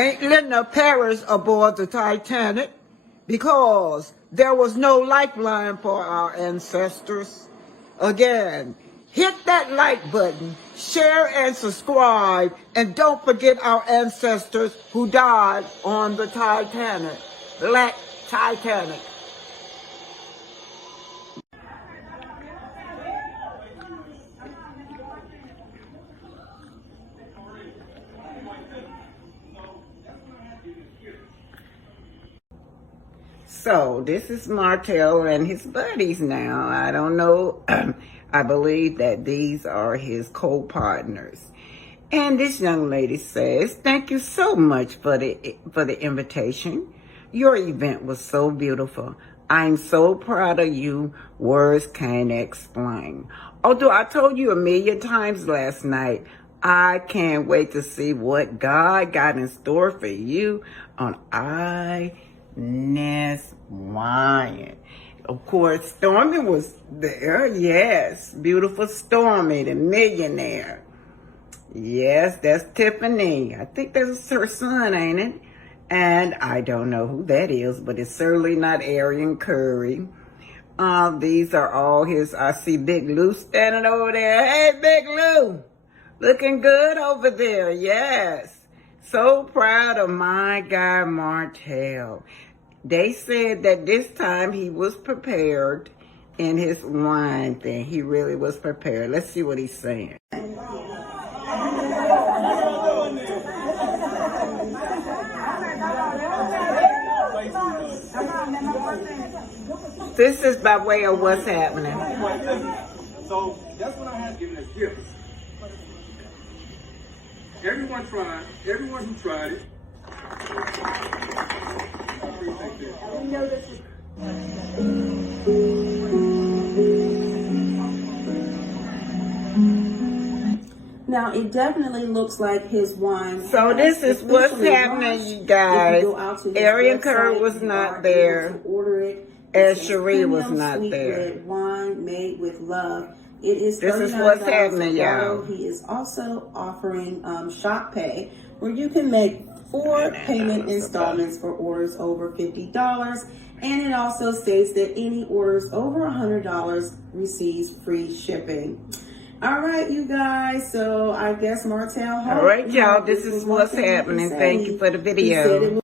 Ain't Linda Paris aboard the Titanic because there was no lifeline for our ancestors. Again, hit that like button, share and subscribe, and don't forget our ancestors who died on the Titanic. Black Titanic. So this is Martell and his buddies now. I don't know. I believe that these are his co-partners. And this young lady says, "Thank you so much for the invitation. Your event was so beautiful. I'm so proud of you. Words can't explain. Although I told you a million times last night, I can't wait to see what God got in store for you on Inest wine." Of course, Stormy was there. Yes, beautiful Stormy, the millionaire. Yes, that's Tiffany. I think that's her son, ain't it? And I don't know who that is, but it's certainly not Arian Curry. These are all his. I see Big Lou standing over there. Hey, Big Lou, looking good over there. Yes. So proud of my guy, Martell. They said that this time he was prepared in his wine thing. He really was prepared. Let's see what he's saying. This is by way of what's happening. So that's what I have given as gifts. Everyone tried. Everyone who tried it. Now it definitely looks like his wine. So this is what's happening, you guys. Arian Curry was not there. Order it. And Cherie was not there. Red wine made with love. It is. This is what's happening, y'all. He is also offering shop pay, where you can make 4 payment installments for orders over $50. And it also states that any orders over $100 receives free shipping. All right, you guys. So I guess Martell. All right, y'all. This is what's happening. Thank you for the video.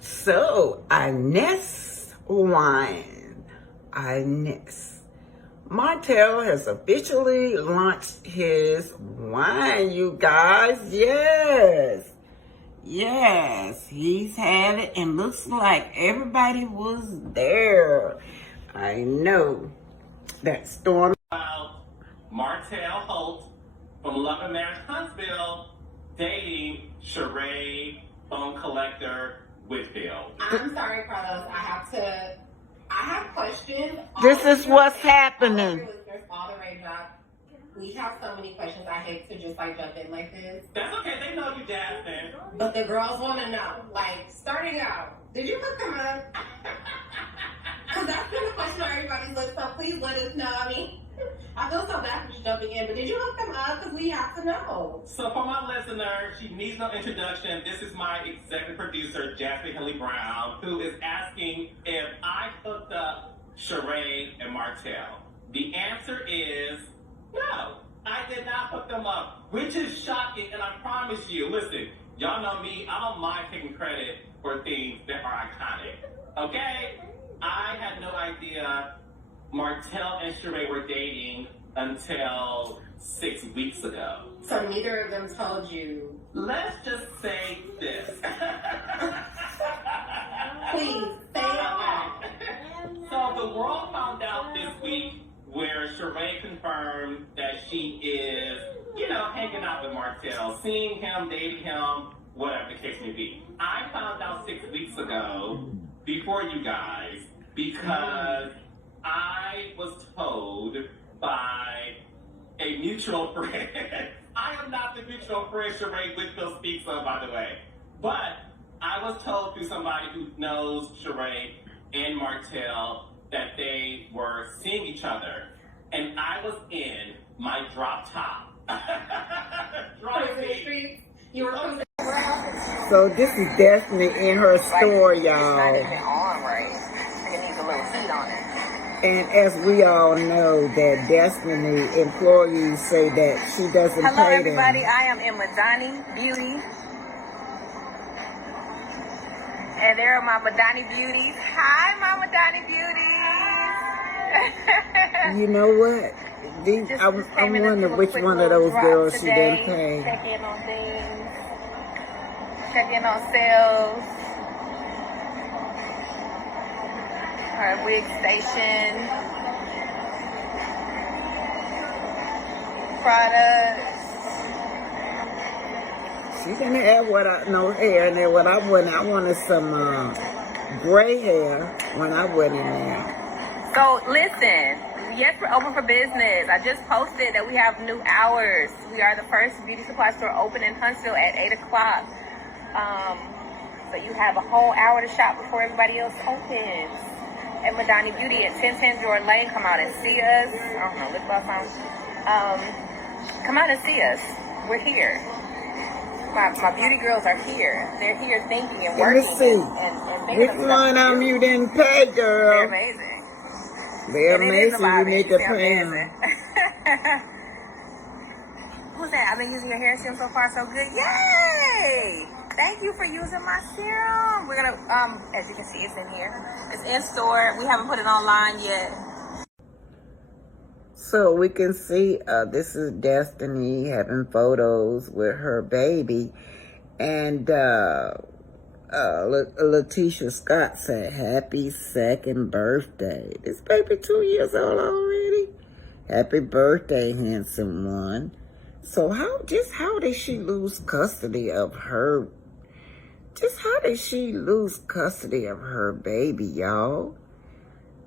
So Inest wine. Inest. Martell has officially launched his wine, you guys. Yes. Yes, he's had it and looks like everybody was there. I know that Storm. Martell Holt from Love and Marriage Huntsville dating Sheree phone collector Whitfield. I'm sorry, Carlos. I have questions. This is what's happening. All the raindrops. We have so many questions. I hate to just jump in like this. That's okay. They know you, Jasmine. But the girls want to know. Starting out, did you hook them up? Because that's been the question on everybody's list. So please let us know. I mean, I feel so bad for you jumping in, but did you hook them up? Because we have to know. So for my listener, she needs no introduction. This is my executive producer, Jasmine Henley Brown, who is asking if I hooked up Sheree and Martell. The answer is no. I did not hook them up, which is shocking, and I promise you, listen, y'all know me, I don't mind taking credit for things that are iconic, okay? I had no idea Martell and Sheree were dating until 6 weeks ago. So neither of them told you. Let's just say this. Please, say it. So the world found out this week where Sheree confirmed that she is, hanging out with Martell, seeing him, dating him, whatever the case may be. I found out 6 weeks ago, before you guys, because I was told by a mutual friend. I am not the mutual friend Sheree Whitfield speaks of, by the way. But I was told through somebody who knows Sheree and Martell that they were seeing each other. And I was in my drop top. You were So this is Destiny in her store, It's not even y'all. on right. It needs a little heat on it. And as we all know, that Destiny employees say that she doesn't Hello, pay everybody. them. I am in Madani Beauty. And there are my Madani Beauties. Hi, my Madani Beauties. You know what? Just I came in to do wonder a which quick one of little those drop girls she today. didn't pay. Check in on things. Check in on sales. Her wig station. Products. She didn't have no hair in there. What I wanted some gray hair when I went in there. So listen, yes, we're open for business. I just posted that we have new hours. We are the first beauty supply store open in Huntsville at 8 o'clock. So you have a whole hour to shop before everybody else opens. At Madani Beauty at 1010 Jordan Lane. Come out and see us. I don't know, lip gloss on. Come out and see us. We're here. My beauty girls are here. They're here thinking and Let me working. see. And thinking Which of stuff one to of them do. you didn't pay, They're girl? amazing. They're And it is amazing. You about need it. to They're pay them. amazing. Who's that? I've been using your hair serum so far, so good. Yay! Thank you for using my serum. We're gonna, as you can see, it's in here. It's in store. We haven't put it online yet. So we can see this is Destiny having photos with her baby. And Letitia Scott said, happy second birthday. This baby 2 years old already. Happy birthday, handsome one. So how did she lose custody of her? Just how did she lose custody of her baby, y'all?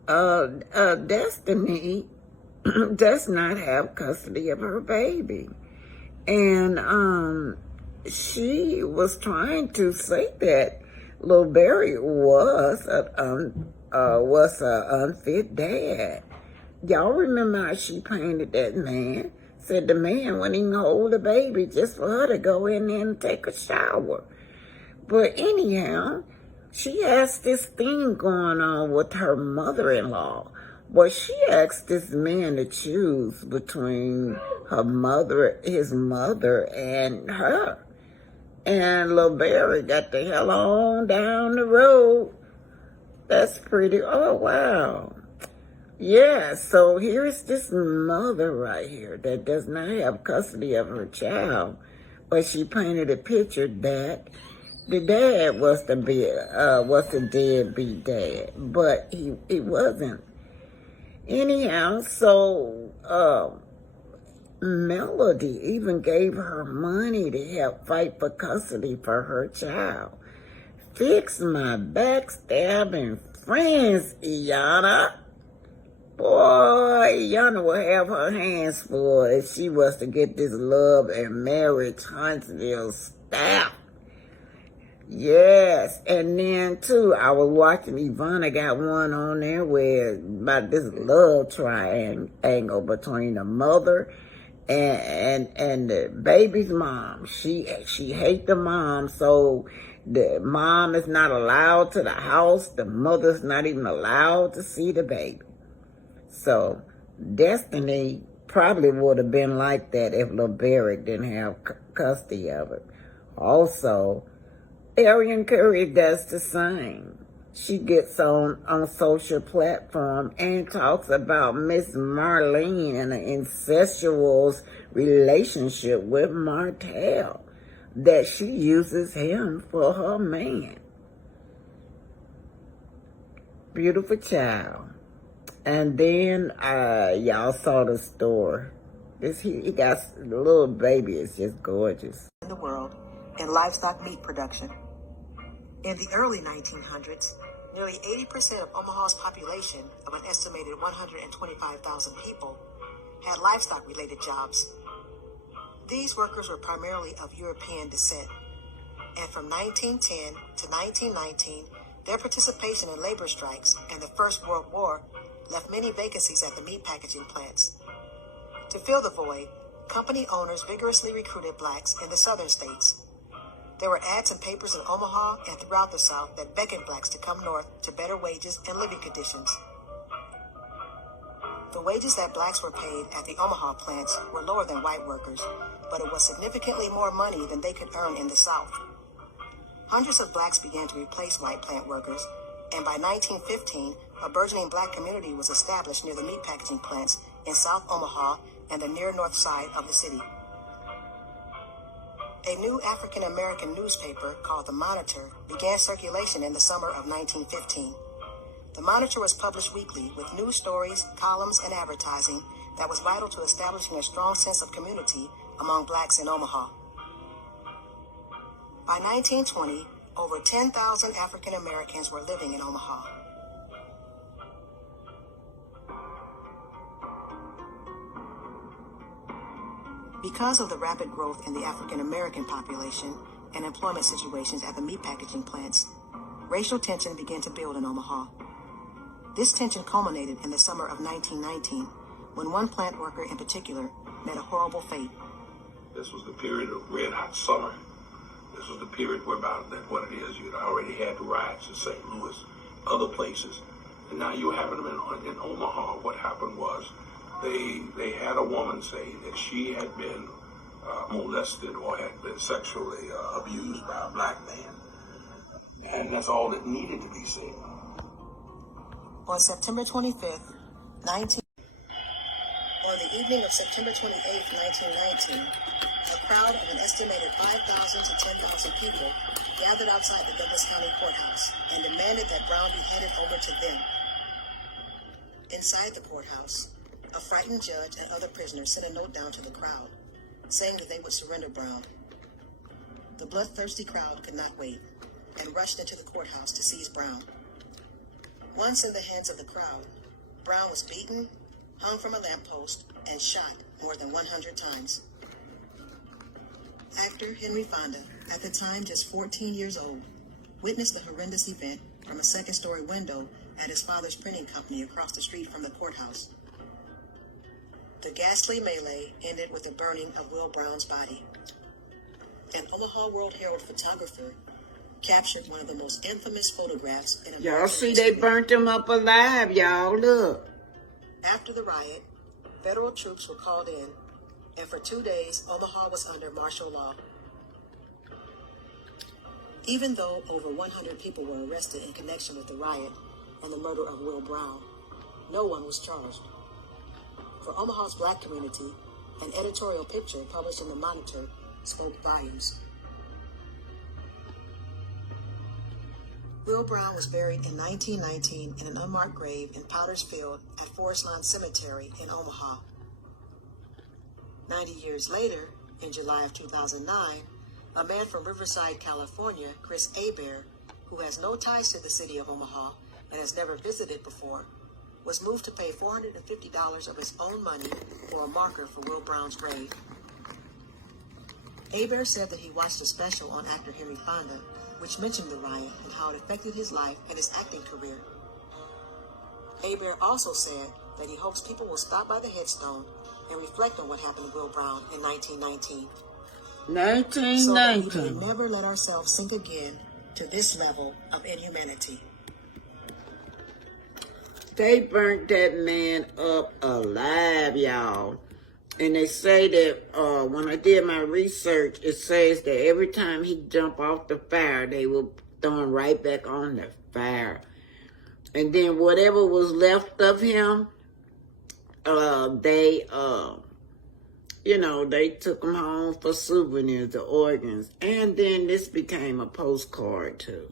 Destiny does not have custody of her baby. And she was trying to say that Lil Barry was an unfit dad. Y'all remember how she painted that man? Said the man wouldn't even hold the baby just for her to go in there and take a shower. But anyhow, she has this thing going on with her mother-in-law. Well, she asked this man to choose between his mother, and her. And Lil Barry got the hell on down the road. That's pretty, oh wow. Yeah, so here's this mother right here that does not have custody of her child. But she painted a picture that the dad was the deadbeat dad, but he wasn't. Anyhow, so Melody even gave her money to help fight for custody for her child. Fix my backstabbing friends, Iyanna. Boy, Iyanna will have her hands full if she was to get this love and marriage Huntsville staff. Yes, and then too, I was watching Ivana got one on there where about this love triangle between the mother and the baby's mom. She hate the mom, so the mom is not allowed to the house. The mother's not even allowed to see the baby. So Destiny probably would have been like that if Lil Barrick didn't have custody of it. Also, Arian Curry does the same. She gets on social platform and talks about Miss Marlene and an incestuous relationship with Martell, that she uses him for her man. Beautiful child. And then y'all saw the store. He got the little baby is just gorgeous. In the world in livestock meat production. In the early 1900s, nearly 80% of Omaha's population of an estimated 125,000 people had livestock-related jobs. These workers were primarily of European descent, and from 1910 to 1919, their participation in labor strikes and the First World War left many vacancies at the meat packaging plants. To fill the void, company owners vigorously recruited blacks in the southern states. There were ads in papers in Omaha and throughout the South that beckoned blacks to come north to better wages and living conditions. The wages that blacks were paid at the Omaha plants were lower than white workers, but it was significantly more money than they could earn in the South. Hundreds of blacks began to replace white plant workers, and by 1915, a burgeoning black community was established near the meat packaging plants in South Omaha and the near north side of the city. A new African-American newspaper called The Monitor began circulation in the summer of 1915. The Monitor was published weekly with news stories, columns, and advertising that was vital to establishing a strong sense of community among blacks in Omaha. By 1920, over 10,000 African Americans were living in Omaha. Because of the rapid growth in the African American population and employment situations at the meat packaging plants, racial tension began to build in Omaha. This tension culminated in the summer of 1919, when one plant worker in particular met a horrible fate. This was the period of red hot summer. This was the period whereby that what it is, you'd already had the riots in St. Louis, other places, and now you were having them in Omaha. What happened was they had a woman say that she had been molested or had been sexually abused by a black man, and that's all that needed to be said. On September 25th, on the evening of September 28th, 1919, a crowd of an estimated 5,000 to 10,000 people gathered outside the Douglas County Courthouse and demanded that Brown be handed over to them. Inside the courthouse, a frightened judge and other prisoners sent a note down to the crowd, saying that they would surrender Brown. The bloodthirsty crowd could not wait and rushed into the courthouse to seize Brown. Once in the hands of the crowd, Brown was beaten, hung from a lamppost, and shot more than 100 times. Actor Henry Fonda, at the time just 14 years old, witnessed the horrendous event from a second-story window at his father's printing company across the street from the courthouse. The ghastly melee ended with the burning of Will Brown's body. An Omaha World Herald photographer captured one of the most infamous photographs in American Y'all see history. they burnt him up alive, y'all. Look. After the riot, federal troops were called in, and for 2 days, Omaha was under martial law. Even though over 100 people were arrested in connection with the riot and the murder of Will Brown, no one was charged. For Omaha's black community, an editorial picture published in the Monitor spoke volumes. Will Brown was buried in 1919 in an unmarked grave in Powder's Field at Forest Lawn Cemetery in Omaha. 90 years later, in July of 2009, a man from Riverside, California, Chris Hebert, who has no ties to the city of Omaha and has never visited before, was moved to pay $450 of his own money for a marker for Will Brown's grave. Hebert said that he watched a special on actor Henry Fonda, which mentioned the riot and how it affected his life and his acting career. Hebert also said that he hopes people will stop by the headstone and reflect on what happened to Will Brown in 1919. 1919. So that we may never let ourselves sink again to this level of inhumanity. They burnt that man up alive, y'all. And they say that when I did my research, it says that every time he jumped off the fire, they were thrown right back on the fire. And then whatever was left of him, they took him home for souvenirs, the organs. And then this became a postcard too.